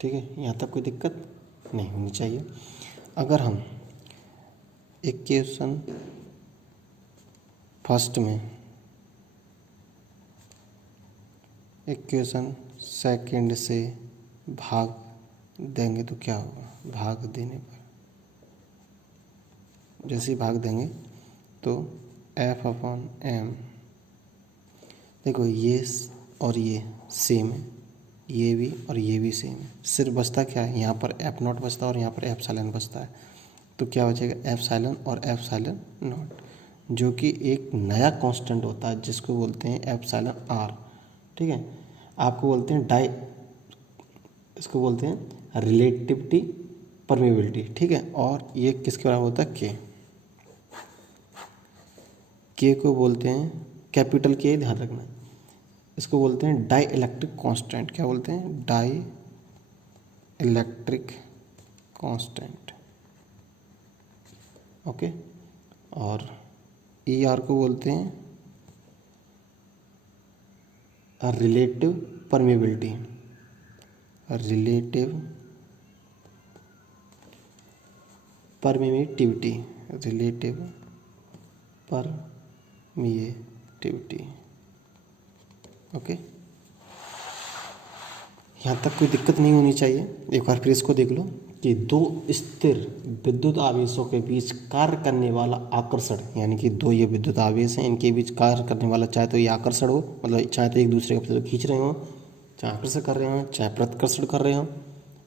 ठीक है, यहाँ तक कोई दिक्कत नहीं होनी चाहिए। अगर हम इक्वेशन फर्स्ट में इक्वेशन सेकंड से भाग देंगे तो क्या होगा, भाग देने पर जैसे भाग देंगे तो f/m, देखो ये और ये सेम है, ये भी और ये भी सेम है, सिर्फ बचता क्या है, यहाँ पर f0 बचता है और यहाँ पर एप्सिलॉन बचता है। तो क्या बचेगा, एप्सिलॉन और एप्सिलॉन नॉट, जो कि एक नया कांस्टेंट होता है जिसको बोलते हैं एप्सिलॉन r। ठीक है, आपको बोलते हैं इसको बोलते हैं रिलेटिविटी परमेबिलिटी। ठीक है, और ये किसके बराबर होता है, के को बोलते हैं कैपिटल के, ध्यान रखना, इसको बोलते हैं डाई इलेक्ट्रिक कांस्टेंट। क्या बोलते हैं, डाई इलेक्ट्रिक कांस्टेंट। ओके, और ई आर को बोलते हैं relative permeability, relative permeability, relative permeability. Okay, यहाँ तक कोई दिक्कत नहीं होनी चाहिए। एक बार फिर इसको देख लो कि दो स्थिर विद्युत आवेशों के बीच कार्य करने वाला आकर्षण, यानी कि दो ये विद्युत आवेश हैं, इनके बीच कार्य करने वाला चाहे तो ये आकर्षण हो, मतलब चाहे तो एक दूसरे को खींच रहे हो, चाहे आकर्षण कर रहे हो, चाहे प्रतिकर्षण कर रहे हो।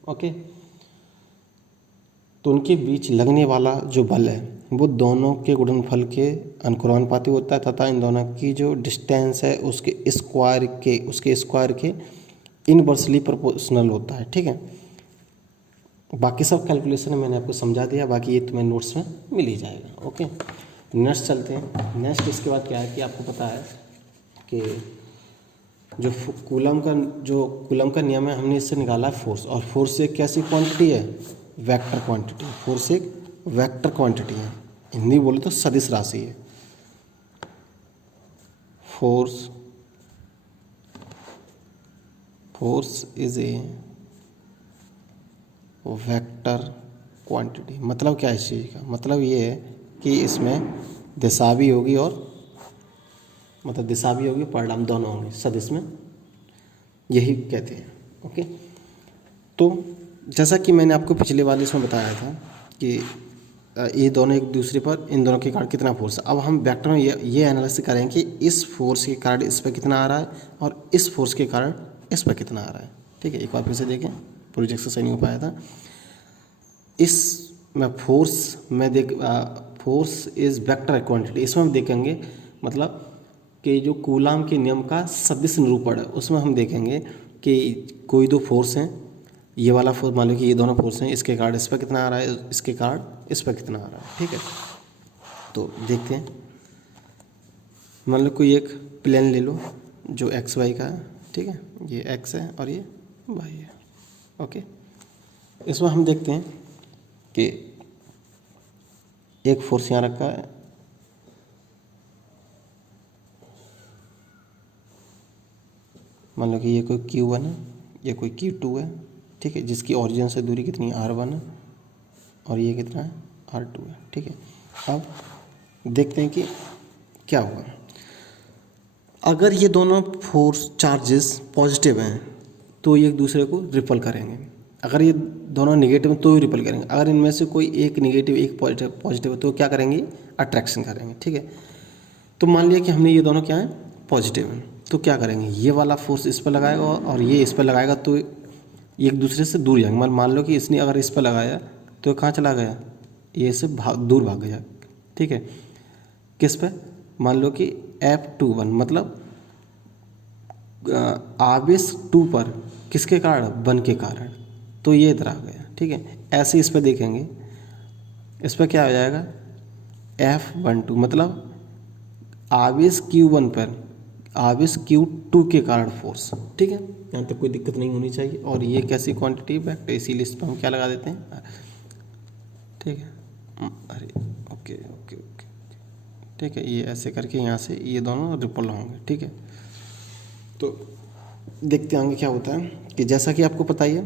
ओके, तो उनके बीच लगने वाला जो बल है वो दोनों के गुणनफल के अनुक्रमानुपाती होता है तथा इन दोनों की जो डिस्टेंस है उसके स्क्वायर के इनवर्सली प्रोपोर्शनल होता है। ठीक है, बाकी सब कैलकुलेशन मैंने आपको समझा दिया, बाकी ये तुम्हें नोट्स में मिल ही जाएगा। ओके, नेक्स्ट चलते हैं। नेक्स्ट इसके बाद क्या है कि आपको पता है कि जो कूलम का नियम है, हमने इससे निकाला है फोर्स, और फोर्स एक कैसी क्वांटिटी है, वेक्टर क्वांटिटी। फोर्स एक वेक्टर क्वांटिटी है, हिंदी बोले तो सदिश राशि है। Force is a vector quantity. मतलब क्या है इस चीज़ का, मतलब ये है कि इसमें दिशा भी होगी और परिणाम दोनों होंगे, सदिश में यही कहते हैं। ओके, तो जैसा कि मैंने आपको पिछले वाले इसमें बताया था कि ये दोनों एक दूसरे पर, इन दोनों के कारण कितना फोर्स है। अब हम वेक्टर में ये एनालिसिस करें कि इस फोर्स के कारण इस पर कितना आ रहा है और इस फोर्स के कारण इस पर कितना आ रहा है। ठीक है, एक बार फिर से देखें, प्रोजेक्ट से सही नहीं हो पाया था। फोर्स इज वेक्टर क्वांटिटी, इसमें हम देखेंगे मतलब कि जो कूलाम के नियम का सदिश निरूपण है उसमें हम देखेंगे कि कोई दो फोर्स हैं, ये वाला फोर्स मान लो कि ये दोनों फोर्स हैं, इसके कारण इस पर कितना आ रहा है, इसके कारण इस पर कितना आ रहा है। ठीक है, तो देखते हैं। मान लो कोई एक प्लेन ले लो जो एक्स वाई का है। ठीक है, ये एक्स है और ये वाई है। ओके, इसमें हम देखते हैं कि एक फोर्स यहाँ रखा है, मान लो कि ये कोई Q1 है, ये कोई Q2 है। ठीक है, जिसकी ओरिजिन से दूरी कितनी है, R1 है, और ये कितना है, R2 है। ठीक है, अब देखते हैं कि क्या होगा। अगर ये दोनों फोर्स चार्जेस पॉजिटिव हैं तो ये एक दूसरे को रिपल करेंगे, अगर ये दोनों नेगेटिव हैं तो भी रिपल करेंगे। अगर इनमें से कोई एक नेगेटिव एक पॉजिटिव है तो क्या करेंगे, अट्रैक्शन करेंगे। ठीक है, तो मान लिया कि हमने ये दोनों क्या है, पॉजिटिव हैं, तो क्या करेंगे, ये वाला फोर्स इस पर लगाएगा और ये इस पर लगाएगा, तो एक दूसरे से दूर जाएंगे। मान लो कि इसने अगर इस पर लगाया तो कहाँ चला गया, ये इससे दूर भाग गया। ठीक है, किस पे, मान लो कि F21 मतलब आवेश 2 पर, किसके कारण, वन के कारण, तो ये इधर आ गया। ठीक है, ऐसे इस पर देखेंगे, इस पर क्या हो जाएगा, F12 मतलब आवेश Q1 पर आवेश Q2 के कारण फोर्स। ठीक है, यहाँ तक कोई दिक्कत नहीं होनी चाहिए। और ये कैसी क्वांटिटी, वेक्टर, इसीलिए इस पर हम क्या लगा देते हैं। ठीक है, अरे ओके ओके ओके, ठीक है, ये ऐसे करके यहाँ से ये दोनों रिपल होंगे। ठीक है, तो देखते होंगे क्या होता है कि जैसा कि आपको पता ही है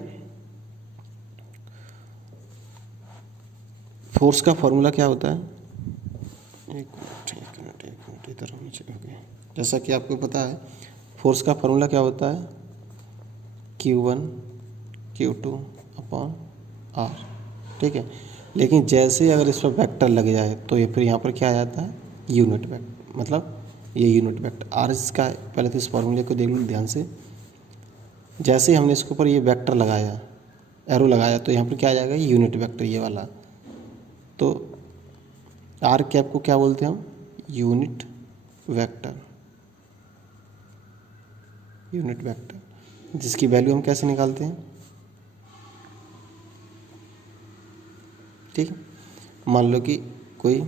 फोर्स का फॉर्मूला क्या होता है, एक मिनट इधर होनी चाहिए। ओके, जैसा कि आपको पता है फोर्स का फॉर्मूला क्या होता है, Q1 Q2 अपॉन R, ठीक है। लेकिन जैसे अगर इस पर वेक्टर लग जाए तो ये फिर यहाँ पर क्या आ जाता है, यूनिट वेक्टर, मतलब ये यूनिट वेक्टर आर इसका है। पहले तो इस फॉर्मूले को देख लो ध्यान से। जैसे हमने इसके ऊपर ये वेक्टर लगाया, एरो लगाया, तो यहाँ पर क्या आ जाएगा, यूनिट वेक्टर ये वाला। तो आर कैप को क्या बोलते हैं हम, यूनिट वेक्टर, यूनिट वेक्टर, जिसकी वैल्यू हम कैसे निकालते हैं, ठीक है। मान लो कि कोई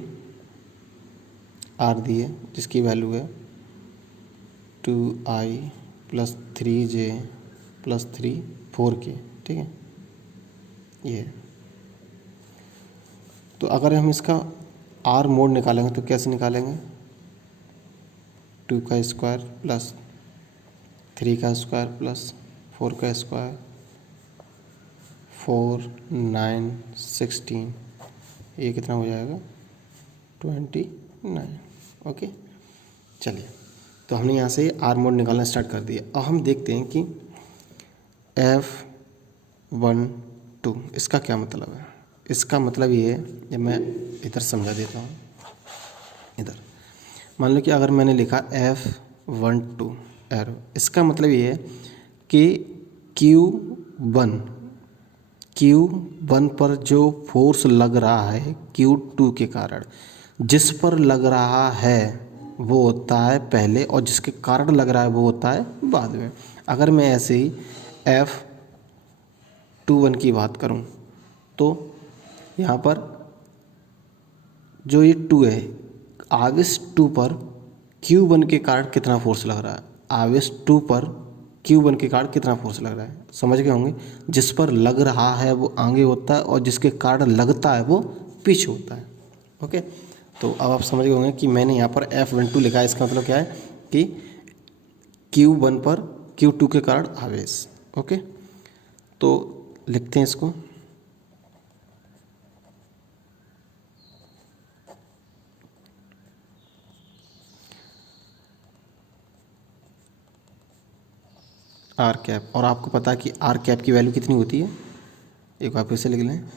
आर दी है जिसकी वैल्यू है 2i + 3j + 3 4k, ठीक है ये। तो अगर हम इसका आर मोड निकालेंगे तो कैसे निकालेंगे, 2 का स्क्वायर प्लस 3 का स्क्वायर प्लस 4 का स्क्वायर, 4 9 16, ये कितना हो जाएगा 29। ओके, चलिए तो हमने यहाँ से आर मोड निकालना स्टार्ट कर दिया। अब हम देखते हैं कि F12 इसका क्या मतलब है। इसका मतलब ये है, जब मैं इधर समझा देता हूँ, इधर मान लो कि अगर मैंने लिखा F12 एरो, इसका मतलब ये है कि Q1 पर जो फोर्स लग रहा है Q2 के कारण, जिस पर लग रहा है वो होता है पहले और जिसके कारण लग रहा है वो होता है बाद में। अगर मैं ऐसे ही F21 की बात करूं तो यहाँ पर जो ये 2 है, आवेश 2 पर Q1 के कारण कितना फोर्स लग रहा है, आवेश 2 पर Q1 के कारण कितना फोर्स लग रहा है, समझ गए होंगे। जिस पर लग रहा है वो आगे होता है और जिसके कारण लगता है वो पीछे होता है। ओके, तो अब आप समझ गए होंगे कि मैंने यहाँ पर F12 लिखा है, इसका मतलब क्या है कि Q1 पर Q2 के कारण आवेश। ओके, तो लिखते हैं इसको, आर कैप। और आपको पता है कि आर कैप की वैल्यू कितनी होती है, एक बार फिर से लिख लें,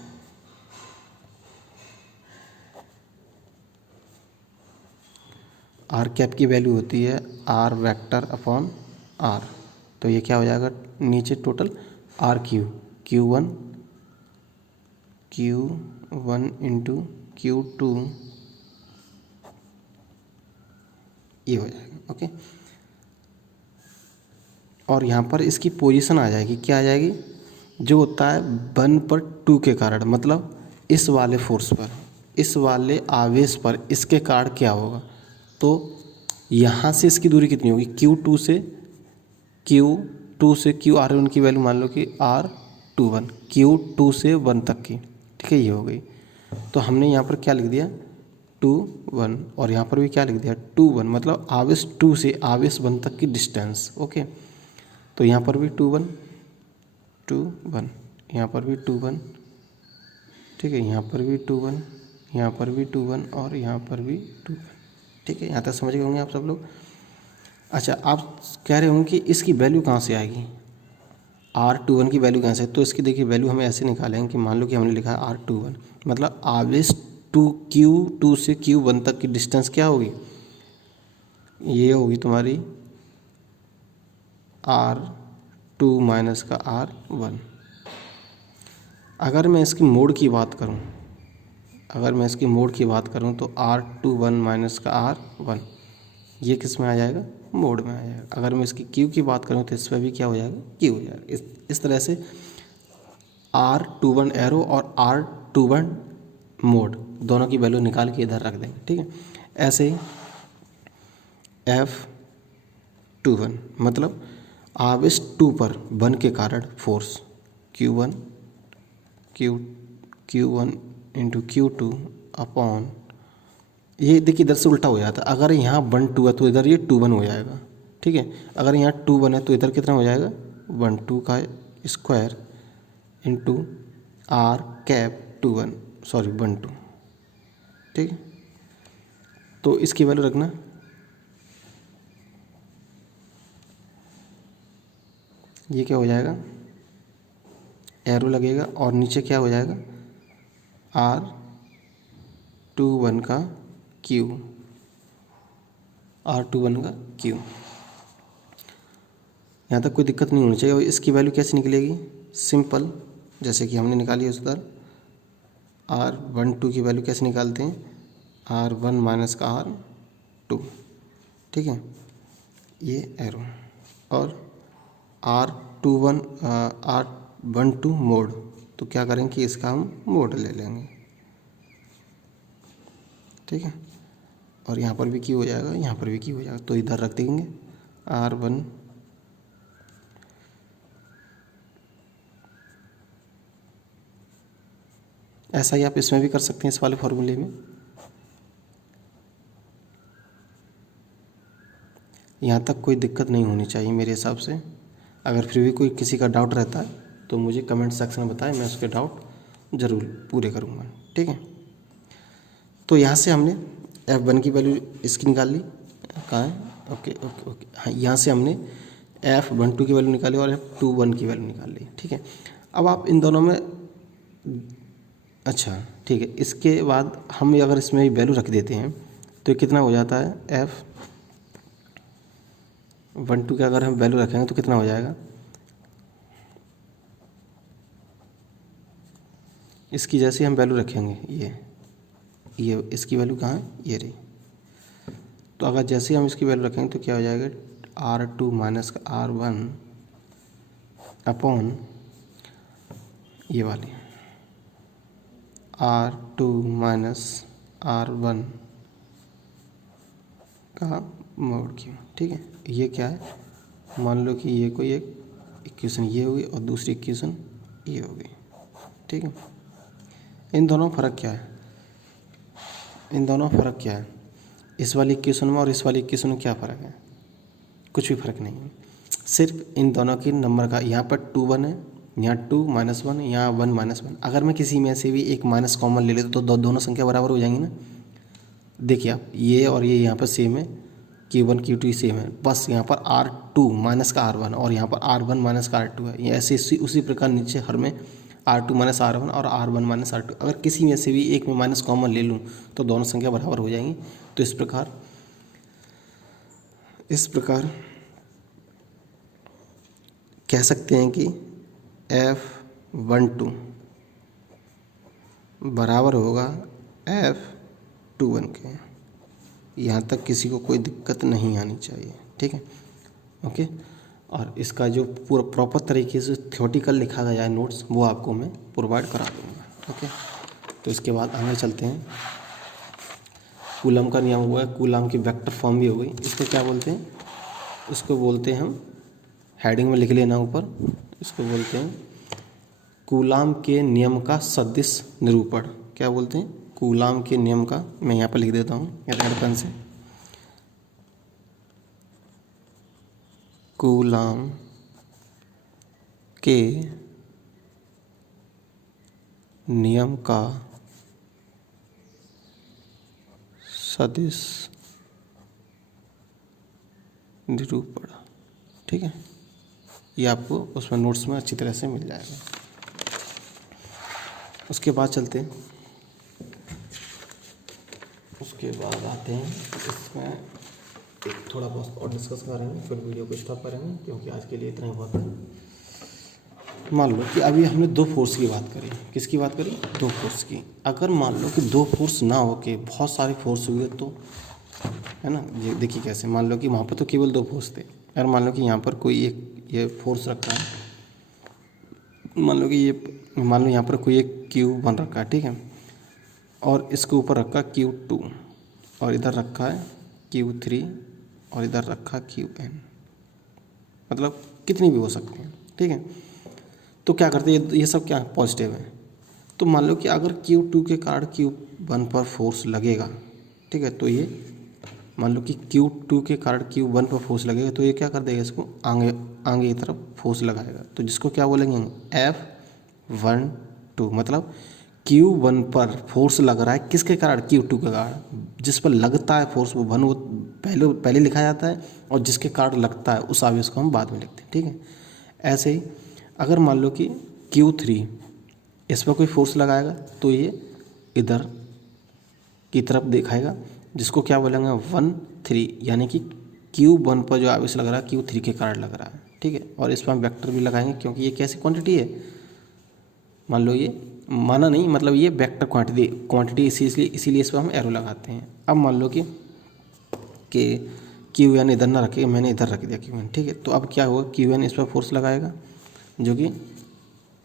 आर कैप की वैल्यू होती है आर वेक्टर अपॉन आर। तो ये क्या हो जाएगा नीचे total are Q1 into Q2, ये हो जाएगा। ओके, और यहाँ पर इसकी पोजीशन आ जाएगी, क्या आ जाएगी, जो होता है 1 पर 2 के कारण, मतलब इस वाले फोर्स पर, इस वाले आवेश पर इसके कारण क्या होगा। तो यहाँ से इसकी दूरी कितनी होगी, Q2 से QR1 की वैल्यू मान लो कि R21, Q2 से 1 तक की, ठीक है ये हो गई। तो हमने यहाँ पर क्या लिख दिया 2 1, और यहाँ पर भी क्या लिख दिया 2 1, मतलब आवेश 2 से आवेश 1 तक की डिस्टेंस। ओके, तो यहाँ पर भी 2 1, यहाँ पर भी 2 1, ठीक है, यहाँ पर भी 2 1, यहाँ पर भी 2 1 और यहाँ पर भी 2 1, ठीक है। यहाँ तक समझ गए होंगे आप सब लोग। अच्छा, आप कह रहे होंगे कि इसकी वैल्यू कहाँ से आएगी, R21 की वैल्यू कहाँ से। तो इसकी देखिए वैल्यू हमें ऐसे निकालेंगे कि मान लो कि हमने लिखा है R21, मतलब आवेश Q2 से Q1 तक की डिस्टेंस क्या होगी, ये होगी तुम्हारी R2 माइनस का R1। अगर मैं इसकी मोड की बात करूं, तो R21 माइनस का R1, ये किस में आ जाएगा, मोड में आ जाएगा। अगर मैं इसकी Q की बात करूं तो इस पर भी क्या हो जाएगा, Q हो जाएगा। इस तरह से R21 एरो और R21 मोड दोनों की वैल्यू निकाल के इधर रख देंगे, ठीक है। ऐसे ही F21 मतलब आवेश 2 पर 1 के कारण force Q1 into Q2 upon, ये देखिए इधर से उल्टा हो जाता है। अगर यहाँ 1 2 है तो इधर ये 2 1 हो जाएगा, ठीक है। अगर यहाँ 2 1 है तो इधर कितना हो जाएगा 1 2 का स्क्वायर इंटू R कैप 2 1 1 2, ठीक है। तो इसकी वैल्यू रखना, ये क्या हो जाएगा, एरो लगेगा और नीचे क्या हो जाएगा, R21 का क्यू, R21 का क्यू। यहाँ तक कोई दिक्कत नहीं होनी चाहिए। और इसकी वैल्यू कैसे निकलेगी, सिंपल, जैसे कि हमने निकाली उस उधर R12 की वैल्यू कैसे निकालते हैं, R1 माइनस का R2, ठीक है, ये एरो, और R12 मोड, तो क्या करेंगे कि इसका हम मोड ले लेंगे, ठीक है। और यहाँ पर भी क्यू हो जाएगा, यहाँ पर भी क्यू हो जाएगा, तो इधर रख देंगे R1 ऐसा ही आप इसमें भी कर सकते हैं, इस वाले फॉर्मूले में। यहाँ तक कोई दिक्कत नहीं होनी चाहिए मेरे हिसाब से। अगर फिर भी कोई किसी का डाउट रहता है तो मुझे कमेंट सेक्शन में बताएं, मैं उसके डाउट ज़रूर पूरे करूँगा, ठीक है। तो यहाँ से हमने F1 की वैल्यू इसकी निकाल ली, कहाँ है, ओके ओके ओके, हाँ, यहाँ से हमने F12 की वैल्यू निकाली और F21 की वैल्यू निकाल ली, ठीक है। अब आप इन दोनों में, अच्छा ठीक है, इसके बाद हम अगर इसमें वैल्यू रख देते हैं तो कितना हो जाता है, F12 का अगर हम वैल्यू रखेंगे तो कितना हो जाएगा, इसकी जैसे हम वैल्यू रखेंगे, ये इसकी वैल्यू कहाँ है, ये रही। तो अगर जैसे हम इसकी वैल्यू रखेंगे तो क्या हो जाएगा, R2 माइनस का R1 अपॉन ये वाली R2 माइनस R1 का मोड क्यू, ठीक है। ये क्या है, मान लो कि ये कोई एक इक्वेशन ये होगी और दूसरी इक्वेशन ये होगी, ठीक है। इन दोनों फ़र्क क्या है, इन दोनों फ़र्क क्या है, इस वाली इक्वेशन में और इस वाली इक्वेशन में क्या फ़र्क है, कुछ भी फ़र्क नहीं है, सिर्फ इन दोनों के नंबर का, यहाँ पर 2 1 है, यहाँ 2 -1, यहाँ 1 -1। अगर मैं किसी में से भी एक माइनस कॉमन ले लेता तो दोनों संख्या बराबर हो जाएंगी ना। देखिए आप, ये और ये यहाँ पर सेम है, Q1 Q2 सेम है, बस यहाँ पर R2 माइनस का R1 और यहाँ पर R1 माइनस का R2 है। ये ऐसे उसी प्रकार नीचे हर में R2 माइनस R1 और R1 माइनस R2, अगर किसी में से भी एक में माइनस कॉमन ले लूँ तो दोनों संख्या बराबर हो जाएंगी। तो इस प्रकार कह सकते हैं कि F12 बराबर होगा F21 के। यहाँ तक किसी को कोई दिक्कत नहीं आनी चाहिए, ठीक है, ओके। और इसका जो पूरा प्रॉपर तरीके से थ्योरेटिकल लिखा गया है नोट्स, वो आपको मैं प्रोवाइड करा दूँगा, ओके। तो इसके बाद आगे चलते हैं, कूलम का नियम हुआ है, कूलम की वेक्टर फॉर्म भी हो गई। इसको क्या बोलते हैं, इसको बोलते हैं हम, हेडिंग में लिख लेना ऊपर, इसको बोलते हैं कूलम के नियम का सदिश निरूपण। क्या बोलते हैं, कूलम के नियम का, मैं यहाँ पर लिख देता हूँ रेड पेन से, कूलम के नियम का सदिश निरूपण, ठीक है। ये आपको उसमें नोट्स में अच्छी तरह से मिल जाएगा। उसके बाद चलते हैं, उसके बाद आते हैं इसमें थोड़ा बहुत और डिस्कस करेंगे, फिर वीडियो को स्टॉप करेंगे क्योंकि आज के लिए इतना ही बहुत है। मान लो कि अभी हमने 2 फोर्स की बात करी, किसकी बात करी, 2 फोर्स की। अगर मान लो कि 2 फोर्स ना हो के बहुत सारे फोर्स हुए तो, है ना, ये देखिए कैसे, मान लो कि वहाँ पर तो केवल 2 फोर्स थे, अगर मान लो कि यहाँ पर कोई एक ये फोर्स रखा है, मान लो यहाँ पर कोई एक क्यू बन रखा है, ठीक है, और इसके ऊपर रखा Q2 और इधर रखा है Q3 और इधर रखा Qn, मतलब कितनी भी हो सकती हैं, ठीक है। तो क्या करते हैं, ये सब क्या पॉजिटिव है। तो मान लो कि अगर Q2 के कारण Q1 पर फोर्स लगेगा, ठीक है, तो ये मान लो कि Q2 के कारण Q1 पर फोर्स लगेगा, तो ये क्या कर देगा, इसको आगे की तरफ फोर्स लगाएगा। तो जिसको क्या बोलेंगे, F12, मतलब Q1 पर फोर्स लग रहा है किसके कारण, Q2 के कारण। जिस पर लगता है फोर्स वो वन वो पहले लिखा जाता है, और जिसके कारण लगता है उस आवेश को हम बाद में लिखते हैं, ठीक है। ऐसे ही अगर मान लो कि Q3 इस पर कोई फोर्स लगाएगा तो ये इधर की तरफ दिखाएगा, जिसको क्या बोलेंगे 1 3, यानी कि Q1 पर जो आवेश लग रहा है Q3 के कारण लग रहा है, ठीक है। और इस पर हम वेक्टर भी लगाएंगे क्योंकि ये कैसी क्वांटिटी है, मान लो ये माना नहीं, मतलब ये वेक्टर क्वांटिटी इसीलिए इस पर हम एरो लगाते हैं। अब मान लो कि Qn इधर ना रखे, मैंने इधर रख दिया Qn, ठीक है। तो अब क्या होगा, Qn इस पर फोर्स लगाएगा जो कि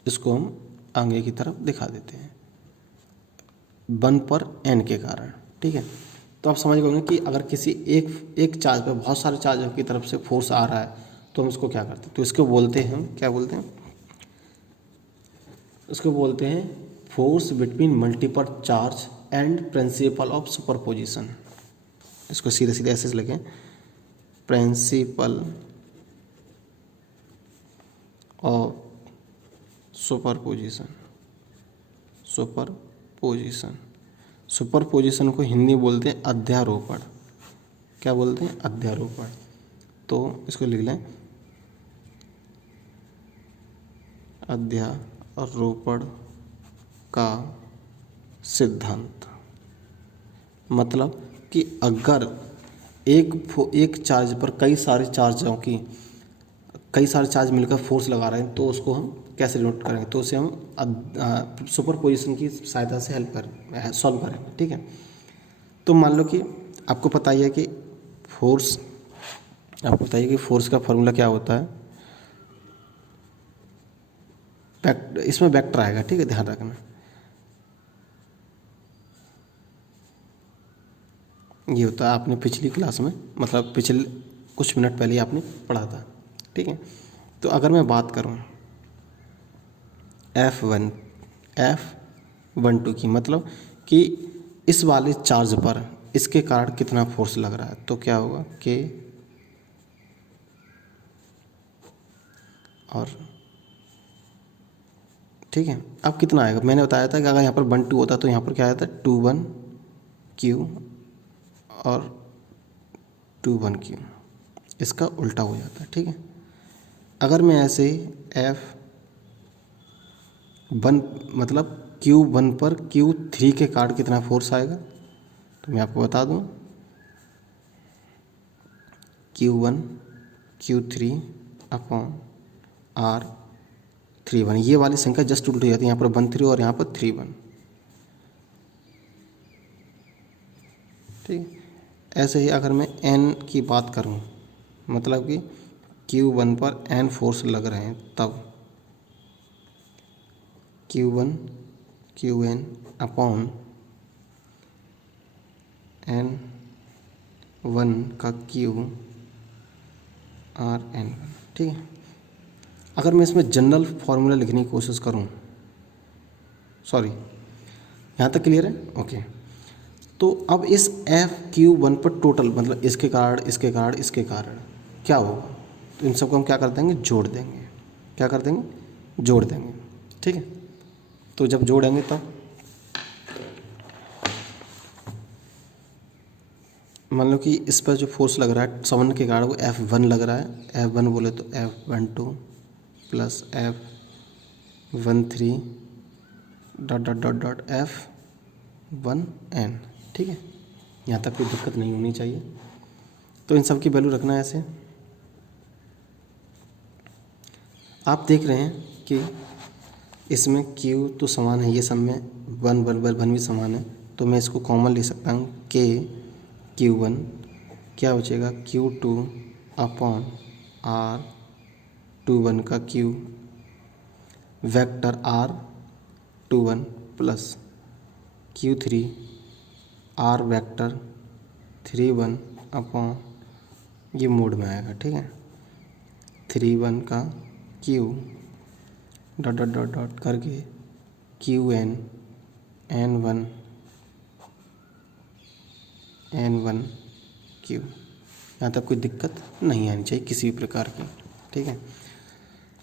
इसको हम आगे की तरफ दिखा देते हैं 1 पर n के कारण, ठीक है। तो आप समझ गए कि अगर किसी एक चार्ज पर बहुत सारे चार्जों की तरफ से फोर्स आ रहा है तो हम इसको क्या करते हैं, तो इसको बोलते हैं, हम क्या बोलते हैं, उसको बोलते हैं force between multiple charge and principle of superposition. इसको सीधे सीधे ऐसे लिखें, प्रिंसिपल ऑफ सुपरपोजिशन। सुपरपोजिशन को हिंदी बोलते हैं अध्यारोपण। क्या बोलते हैं, अध्यारोपण। तो इसको लिख लें, अध्यारोपण का सिद्धांत। मतलब कि अगर एक चार्ज पर कई सारे चार्ज मिलकर फोर्स लगा रहे हैं तो उसको हम कैसे नोट करेंगे, तो उसे हम सुपरपोजिशन की सहायता से सॉल्व करेंगे, ठीक है। तो मान लो कि आपको पता ही है कि फोर्स का फॉर्मूला क्या होता है, इसमें वेक्टर आएगा, ठीक है, ध्यान रखना। ये होता है, आपने पिछली क्लास में, मतलब पिछले कुछ मिनट पहले आपने पढ़ा था, ठीक है। तो अगर मैं बात करूं F12 की, मतलब कि इस वाले चार्ज पर इसके कारण कितना फोर्स लग रहा है, तो क्या होगा K और, ठीक है। अब कितना आएगा, मैंने बताया था कि अगर यहाँ पर 1 2 होता तो यहाँ पर क्या आता है 2 1 Q और 2 1 Q, इसका उल्टा हो जाता है, ठीक है। अगर मैं ऐसे F1 मतलब Q1 पर Q3 के कारण कितना फोर्स आएगा, तो मैं आपको बता दूं, Q1 Q3 अपॉन R31, ये वाली संख्या जस्ट उल्टी हो जाती है, यहाँ पर 1 3 और यहाँ पर 3 1, ठीक है। ऐसे ही अगर मैं n की बात करूं, मतलब कि Q1 पर n फोर्स लग रहे हैं, तब Qn अपॉन n1 का Q Rn1, ठीक है। अगर मैं इसमें जनरल फार्मूला लिखने की कोशिश करूं, सॉरी, यहाँ तक क्लियर है, ओके। तो अब इस Q1 पर टोटल, मतलब इसके कारण क्या होगा, तो इन सबको हम क्या कर देंगे, जोड़ देंगे, ठीक है। तो जब जोड़ेंगे तब मान लो कि इस पर जो फोर्स लग रहा है 7 के कारण वो F1 लग रहा है, F1 बोले तो F12 plus F13 dot F1n, ठीक है। यहाँ तक कोई दिक्कत नहीं होनी चाहिए। तो इन सब की वैल्यू रखना है ऐसे। आप देख रहे हैं कि इसमें Q तो समान है, ये सब में 1 भी समान है, तो मैं इसको कॉमन ले सकता हूँ, Q1 क्या बचेगा, Q2 अपॉन R21 का Q vector R21 plus Q3 R vector 31 upon, ये मोड में आएगा, ठीक है, 31 का Q डॉट करके Qn n1 Q। यहाँ तक कोई दिक्कत नहीं आनी चाहिए किसी भी प्रकार की, ठीक है।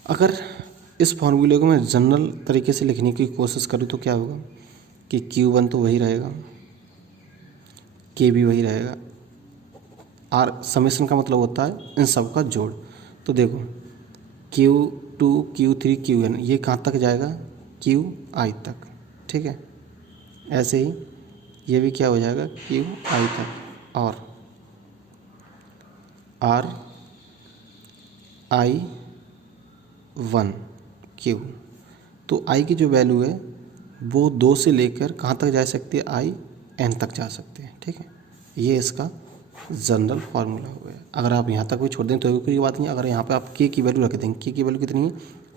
अगर इस फॉर्मूले को मैं जनरल तरीके से लिखने की कोशिश करूँ तो क्या होगा, कि Q1 तो वही रहेगा, K भी वही रहेगा। आर समेशन का मतलब होता है इन सब का जोड़। तो देखो Q2 Q3 Qn ये कहाँ तक जाएगा, Qi तक, ठीक है। ऐसे ही ये भी क्या हो जाएगा, Qi तक, और Ri1 Q। तो i की जो वैल्यू है वो 2 से लेकर कहाँ तक जा सकती है, in तक जा सकते हैं, ठीक है। ये इसका जनरल फार्मूला हो गया। अगर आप यहाँ तक भी छोड़ दें तो कोई बात नहीं। अगर यहाँ पे आप k की वैल्यू रख देंगे, k की वैल्यू कितनी है,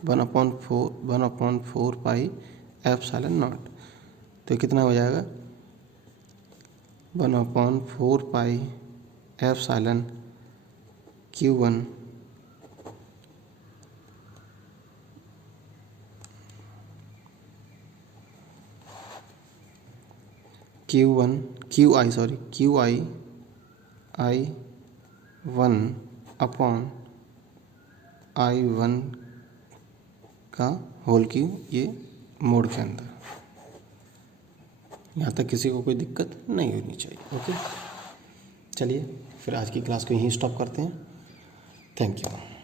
1/4 पाई एप्सिलॉन नॉट। तो कितना हो जाएगा, 1/4 pi epsilon Q1 QI I1 का होल क्यूब, ये मोड के अंदर। यहाँ तक किसी को कोई दिक्कत नहीं होनी चाहिए। ओके, चलिए फिर आज की क्लास को यहीं स्टॉप करते हैं। Thank you.